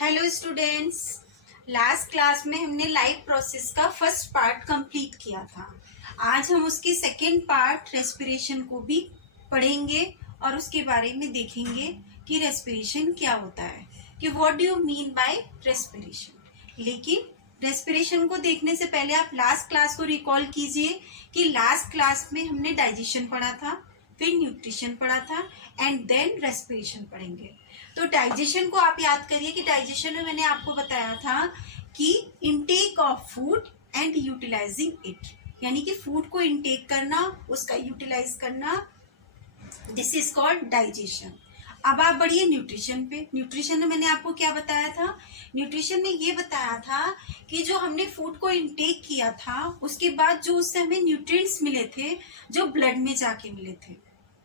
Hello students, last class में हमने life process का फर्स्ट पार्ट कंप्लीट किया था। आज हम उसकी सेकेंड पार्ट रेस्पिरेशन को भी पढ़ेंगे और उसके बारे में देखेंगे कि रेस्पिरेशन क्या होता है, कि what do you mean by respiration. लेकिन रेस्पिरेशन को देखने से पहले आप लास्ट क्लास को रिकॉल कीजिए कि लास्ट क्लास में हमने डाइजेशन पढ़ा था, फिर न्यूट्रिशन पढ़ा था एंड देन रेस्पिरेशन पढ़ेंगे। तो डाइजेशन को आप याद करिए कि डाइजेशन में मैंने आपको बताया था कि intake of food and utilising it, यानी कि फूड को इनटेक करना, उसका यूटिलाइज करना, दिस इज कॉल्ड डाइजेशन। अब आप बढ़िए न्यूट्रिशन पे। न्यूट्रिशन में मैंने आपको क्या बताया था? न्यूट्रिशन में ये बताया था कि जो हमने फूड को इनटेक किया था उसके बाद जो उससे हमें न्यूट्रिएंट्स मिले थे, जो ब्लड में जाके मिले थे,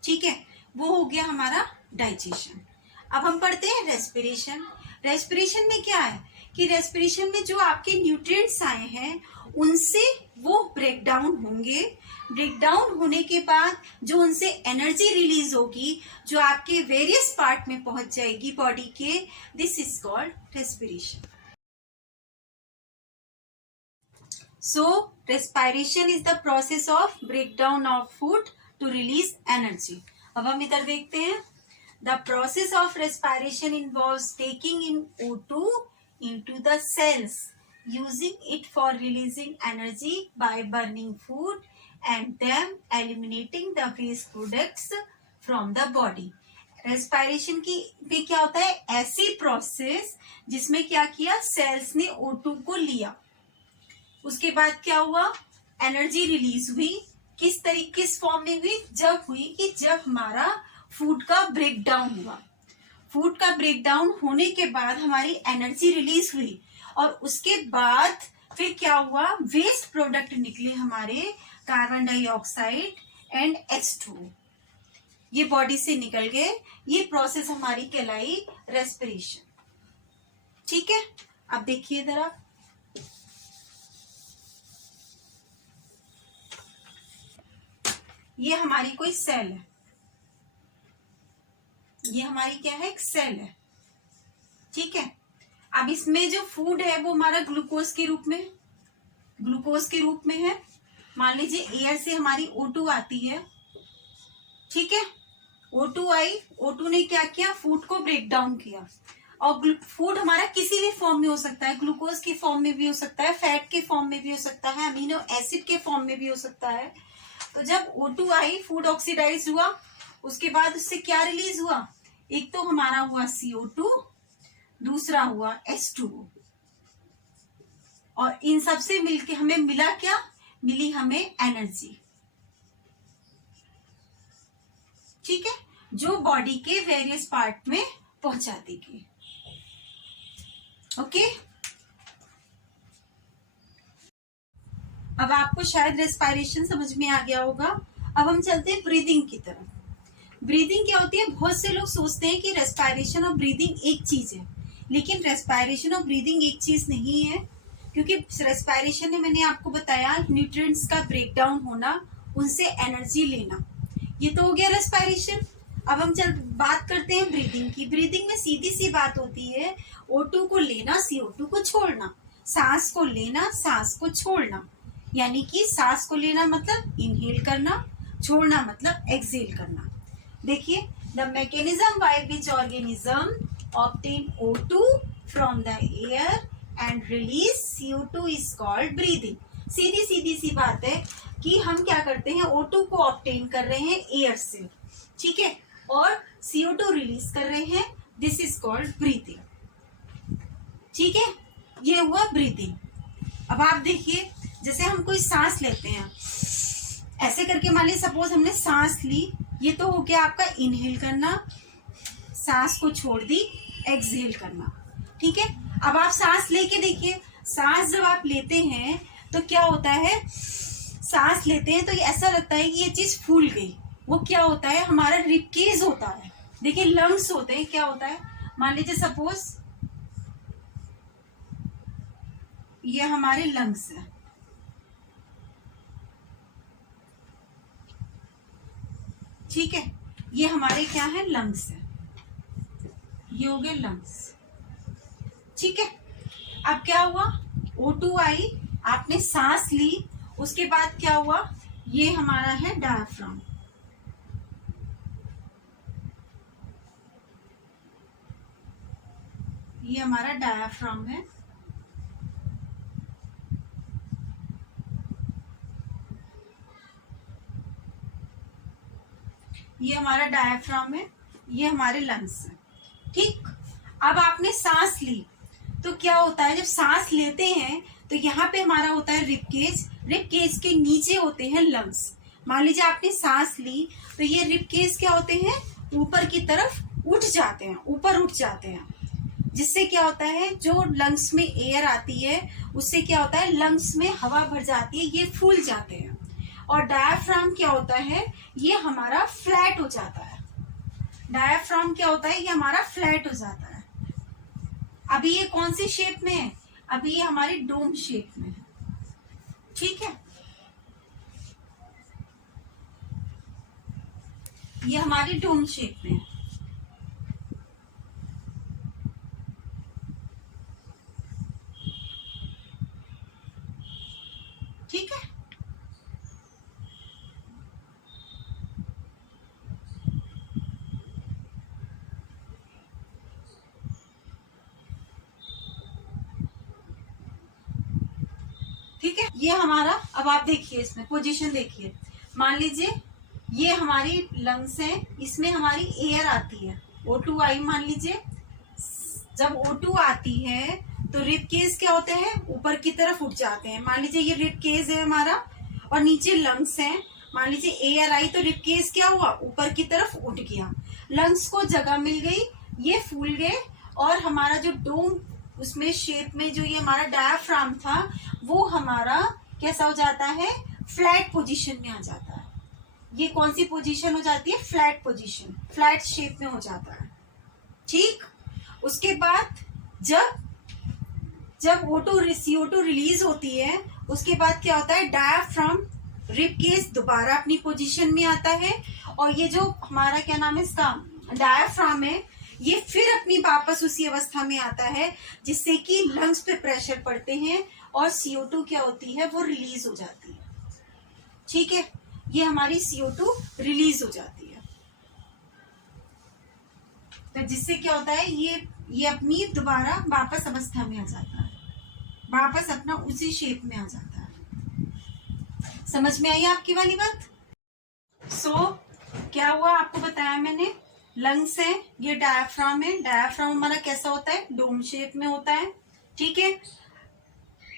ठीक है, वो हो गया हमारा डाइजेशन। अब हम पढ़ते हैं रेस्पिरेशन। रेस्पिरेशन में क्या है कि रेस्पिरेशन में जो आपके न्यूट्रिएंट्स आए हैं उनसे वो ब्रेक डाउन होंगे। ब्रेक डाउन होने के बाद जो उनसे एनर्जी रिलीज होगी, जो आपके वेरियस पार्ट में पहुंच जाएगी बॉडी के, this is called respiration. So respiration is the process of break down of food to release energy. अब हम इधर देखते हैं। The process of respiration involves taking in O2 into the cells, using it for releasing energy by burning food and then eliminating the waste products from the body. Respiration की भी क्या होता है? ऐसी प्रोसेस जिसमें क्या किया, सेल्स ने O2 को लिया, उसके बाद क्या हुआ, एनर्जी रिलीज हुई। किस तरीके, किस फॉर्म में हुई? जब हुई कि जब हमारा फूड का ब्रेक डाउन हुआ। फूड का ब्रेक डाउन होने के बाद हमारी एनर्जी रिलीज हुई और उसके बाद फिर क्या हुआ, वेस्ट प्रोडक्ट निकले हमारे, कार्बन डाइऑक्साइड एंड H2, ये बॉडी से निकल गए। ये प्रोसेस हमारी कहलाई रेस्पिरेशन। ठीक है, अब देखिए इधर आप, ये हमारी कोई सेल है, ये हमारी क्या है, एक सेल है, ठीक है। अब इसमें जो फूड है वो हमारा ग्लूकोज के रूप में है। मान लीजिए एयर से हमारी O2 आती है, ठीक है, O2 आई, O2 ने क्या किया, फूड को ब्रेक डाउन किया। और फूड हमारा किसी भी फॉर्म में हो सकता है, ग्लूकोज के फॉर्म में भी हो सकता है, फैट के फॉर्म में भी हो सकता है, अमीनो एसिड के फॉर्म में भी हो सकता है। तो जब O2 आई, फूड ऑक्सीडाइज हुआ, उसके बाद उससे क्या रिलीज हुआ, एक तो हमारा हुआ CO2, दूसरा हुआ H2O, और इन सब से मिलके हमें मिला क्या, मिली हमें एनर्जी, ठीक है, जो बॉडी के वेरियस पार्ट में पहुंचा देगी। ओके, अब आपको शायद रेस्पिरेशन समझ में आ गया होगा। अब हम चलते हैं ब्रीदिंग की तरफ। ब्रीदिंग क्या होती है? बहुत से लोग सोचते हैं कि रेस्पिरेशन और ब्रीदिंग एक चीज है, लेकिन रेस्पिरेशन और ब्रीदिंग एक चीज नहीं है, क्योंकि रेस्पिरेशन में मैंने आपको बताया न्यूट्रिएंट्स का ब्रेक डाउन होना, उनसे एनर्जी लेना, ये तो हो गया रेस्पिरेशन। अब हम बात करते हैं ब्रीदिंग की। ब्रीदिंग में सीधी सी बात होती है, O2 को लेना, CO2 को छोड़ना, सांस को लेना, सांस को छोड़ना, यानी कि सांस को लेना मतलब इनहेल करना, छोड़ना मतलब एक्सहेल करना। देखिए, the mechanism by which organism obtain O2 from the air and release CO2 is called breathing. सीधी सीधी सी बात है कि हम क्या करते हैं, O2 को ऑब्टेन कर रहे हैं एयर से, ठीक है, और CO2 रिलीज कर रहे हैं, दिस इज कॉल्ड ब्रीदिंग, ठीक है, ये हुआ ब्रीदिंग। अब आप देखिए, जैसे हम कोई सांस लेते हैं, ऐसे करके मान लीजिए सपोज हमने सांस ली, ये तो हो गया आपका इनहेल करना, सांस को छोड़ दी, एक्सहेल करना, ठीक है। अब आप सांस लेके देखिए, सांस जब आप लेते हैं तो क्या होता है, सांस लेते हैं तो ये ऐसा लगता है कि ये चीज फूल गई, वो क्या होता है, हमारा रिबकेज होता है। देखिए, लंग्स होते हैं, क्या होता है, मान लीजिए सपोज ये हमारे लंग्स है, ठीक है, ये हमारे क्या है, लंग्स है, ये हो गए लंग्स। ठीक है। अब क्या हुआ, O2 आई, आपने सांस ली, उसके बाद क्या हुआ, ये हमारा है डायफ्राम। ये हमारा डायफ्राम है। ये हमारा डायफ्राम है, ये हमारे लंग्स है। ठीक। अब आपने सांस ली तो क्या होता है, जब सांस लेते हैं तो यहाँ पे हमारा होता है रिब केज, रिब केज के नीचे होते हैं लंग्स। मान लीजिए आपने सांस ली तो ये रिब केज क्या होते हैं, ऊपर की तरफ उठ जाते हैं, ऊपर उठ जाते हैं, जिससे क्या होता है, जो लंग्स में एयर आती है उससे क्या होता है, लंग्स में हवा भर जाती है, ये फूल जाते हैं। और डायफ्राम क्या होता है, ये हमारा फ्लैट हो जाता है। डायफ्राम क्या होता है, ये हमारा फ्लैट हो जाता है। अभी ये कौन सी शेप में है, अभी ये हमारी डोम शेप में है। ठीक है, ये हमारी डोम शेप में है। ठीक है, ठीक है, ये हमारा, अब आप देखिए इसमें पोजीशन देखिए, मान लीजिए ये हमारी लंग्स है, इसमें हमारी एयर आती है, O2 आई, मान लीजिए जब O2 आती है तो रिब केस क्या होते हैं, ऊपर की तरफ उठ जाते हैं। मान लीजिए ये रिब केस है हमारा और नीचे लंग्स हैं, मान लीजिए एयर आई तो रिब केस क्या हुआ, ऊपर की तरफ उठ गया, लंग्स को जगह मिल गई, ये फूल गए, और हमारा जो डोम उसमें शेप में जो ये हमारा डायफ्राम था वो हमारा कैसा हो जाता है, फ्लैट पोजीशन में आ जाता है। ये कौन सी पोजीशन हो जाती है, फ्लैट पोजीशन, फ्लैट शेप में हो जाता है। ठीक। उसके बाद जब जब CO2 रिलीज होती है, उसके बाद क्या होता है, डायफ्राम रिब केस दोबारा अपनी पोजीशन में आता है, और ये जो हमारा क्या नाम है इसका, डायफ्राम है, ये फिर अपनी वापस उसी अवस्था में आता है, जिससे कि लंग्स पे प्रेशर पड़ते हैं और CO2 क्या होती है, वो रिलीज हो जाती है। ठीक है, ये हमारी CO2 रिलीज हो जाती है, तो जिससे क्या होता है, ये अपनी दोबारा वापस अवस्था में आ जाता है, वापस अपना उसी शेप में आ जाता है। समझ में आई आपकी वाली बात। क्या हुआ आपको बताया मैंने, लंग्स है, ये डायफ्राम है, डायफ्राम हमारा कैसा होता है, डोम शेप में होता है। ठीक है,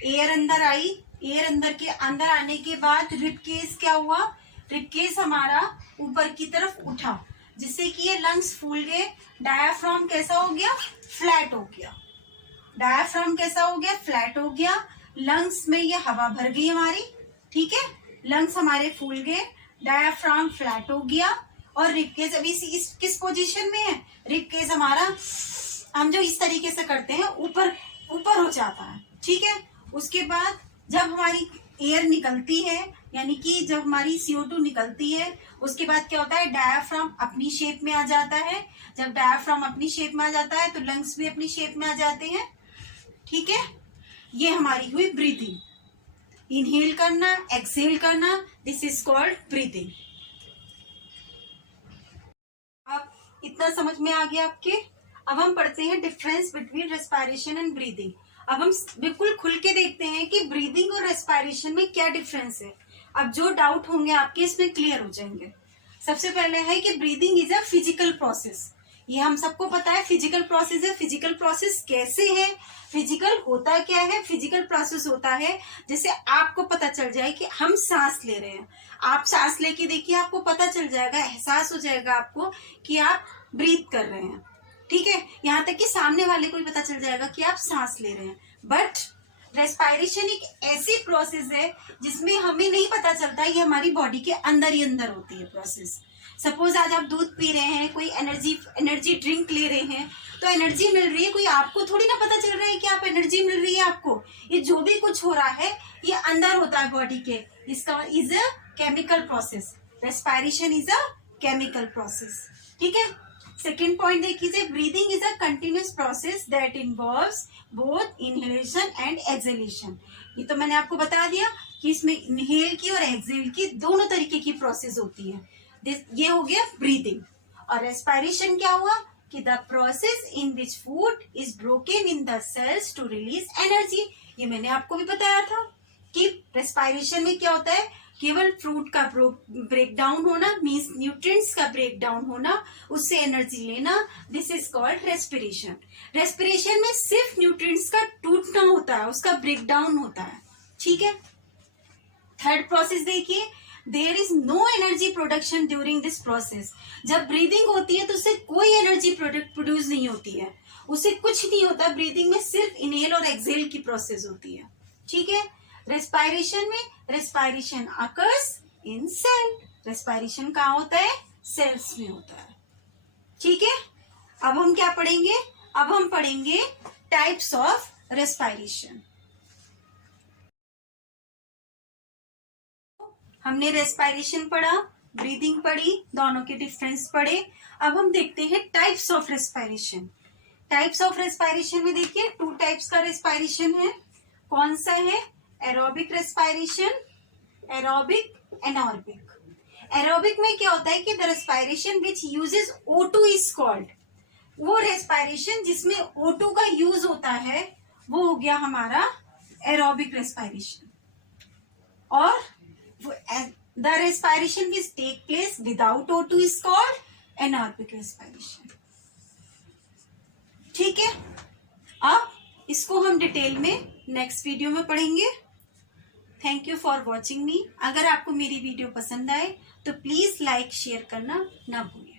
एयर अंदर आई, एयर अंदर के अंदर आने के बाद रिब केस क्या हुआ, रिब केस हमारा ऊपर की तरफ उठा, जिससे कि ये लंग्स फूल गए, डायफ्राम कैसा हो गया, फ्लैट हो गया, डायफ्राम कैसा हो गया, फ्लैट हो गया, लंग्स में ये हवा भर गई हमारी। ठीक है, लंग्स हमारे फूल गए, डायफ्राम फ्लैट हो गया, और रिब केस अभी किस पोजीशन में है, रिब केस हमारा हम जो इस तरीके से करते हैं ऊपर ऊपर हो जाता है। ठीक है, उसके बाद जब हमारी एयर निकलती है, यानी कि जब हमारी CO2 निकलती है, उसके बाद क्या होता है, डायफ्राम अपनी शेप में आ जाता है। जब डायफ्राम अपनी शेप में आ जाता है तो लंग्स भी अपनी शेप में आ जाते हैं। ठीक है, ये हमारी हुई ब्रीथिंग, इनहेल करना, एक्सहेल करना, दिस इज कॉल्ड ब्रीथिंग। अब इतना समझ में आ गया आपके। अब हम पढ़ते हैं difference between respiration and breathing. अब हम बिल्कुल खुल के देखते हैं कि ब्रीदिंग और रेस्पिरेशन में क्या डिफरेंस है। अब जो डाउट होंगे आपके इसमें क्लियर हो जाएंगे। सबसे पहले है कि breathing is a physical process, ये हम सबको पता है फिजिकल प्रोसेस है। फिजिकल प्रोसेस कैसे है, फिजिकल होता क्या है, फिजिकल प्रोसेस होता है जैसे आपको पता चल जाए कि हम सांस ले रहे हैं, आप सांस लेके देखिए, आपको पता चल जाएगा, एहसास हो जाएगा आपको कि आप ब्रीथ कर रहे हैं। ठीक है, यहाँ तक कि सामने वाले को भी पता चल जाएगा कि आप सांस ले रहे हैं। बट रेस्पिरेशन एक ऐसी प्रोसेस है जिसमें हमें नहीं पता चलता, ये हमारी बॉडी के अंदर ही अंदर होती है प्रोसेस। सपोज आज आप दूध पी रहे हैं, कोई एनर्जी ड्रिंक ले रहे हैं, तो एनर्जी मिल रही है, कोई आपको थोड़ी ना पता चल रहा है कि आप एनर्जी मिल रही है आपको। ये जो भी कुछ हो रहा है ये अंदर होता है बॉडी के, इसका is a chemical process. Respiration is a chemical process. ठीक है, सेकेंड पॉइंट देखिए, breathing is a continuous process that involves both inhalation and exhalation. ये तो मैंने आपको बता दिया कि इसमें इनहेल की और एक्सहेल की दोनों तरीके की प्रोसेस होती है। ये हो गया ब्रीदिंग। और रेस्पायरेशन क्या हुआ कि the process in which food is broken in the cells to release energy. ये मैंने आपको भी बताया था कि रेस्पायरेशन में क्या होता है, केवल फ्रूट का ब्रेक डाउन होना, मीन्स न्यूट्रिएंट्स का ब्रेक डाउन होना, उससे एनर्जी लेना, this is called respiration. Respiration में सिर्फ न्यूट्रिएंट्स का टूटना होता है, उसका ब्रेक डाउन होता है, ठीक है। थर्ड प्रोसेस देखिए, there is no energy production during this process. जब ब्रीदिंग होती है तो उससे कोई एनर्जी प्रोड्यूस नहीं होती है, उससे कुछ नहीं होता। ब्रीदिंग में सिर्फ इनहेल और एक्सहेल की प्रोसेस होती है, ठीक है। रेस्पायरेशन में respiration occurs in cell. Respiration कहाँ होता है, सेल्स में होता है, ठीक है। अब हम क्या पढ़ेंगे, अब हम पढ़ेंगे टाइप्स ऑफ रेस्पायरेशन। हमने रेस्पायरेशन पढ़ा, ब्रीदिंग पढ़ी, दोनों के डिफरेंस पढ़े। अब हम देखते हैं types of respiration. Types of respiration में देखिए 2 टाइप्स का रेस्पायरेशन है। कौन सा है, aerobic respiration, aerobic, anaerobic. Aerobic में क्या होता है कि the respiration which uses O2 is called. वो रेस्पायरेशन जिसमें O2 का यूज होता है वो हो गया हमारा एरोबिक रेस्पायरेशन। और the respiration which take place without O2 is called anaerobic respiration, ठीक है। अब इसको हम डिटेल में नेक्स्ट वीडियो में पढ़ेंगे। थैंक यू फॉर वॉचिंग मी। अगर आपको मेरी वीडियो पसंद आए तो प्लीज लाइक शेयर करना ना भूलिए।